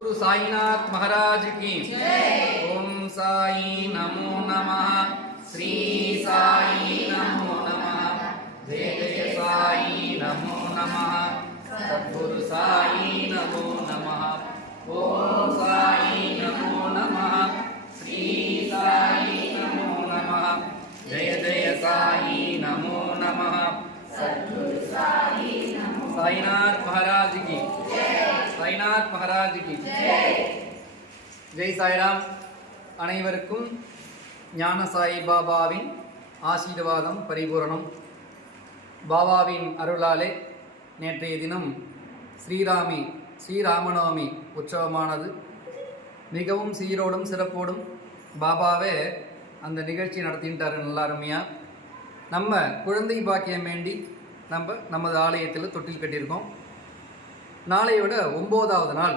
गुरु साईनाथ महाराज की ओम साई नमो नमः। श्री साई नमो नमः। जय जय साई नमो नमः। सद्गुरु साई नमो नमः। ओम साई नमो नमः। श्री साई नमो नमः। जय जय साई नमो नमः। सद्गुरु साई नमो। साईनाथ महाराज की साईनाथ महाराज की जय साईराम। அனைவருக்கும் ஞான சாய் பாபாவின் ஆசீர்வாதம் பரிபூரணம். பாபாவின் அருளாலே நேற்றைய தினம் ஸ்ரீராமநவமி உற்சவமானது மிகவும் சீரோடும் சிறப்போடும் பாபாவே அந்த நிகழ்ச்சி நடத்திட்டார். நல்லா அருமையாக நம்ம குழந்தை பாக்கியம் வேண்டி நமது ஆலயத்தில் தொட்டில் கட்டியிருக்கோம். நாளையோட 9வது நாள்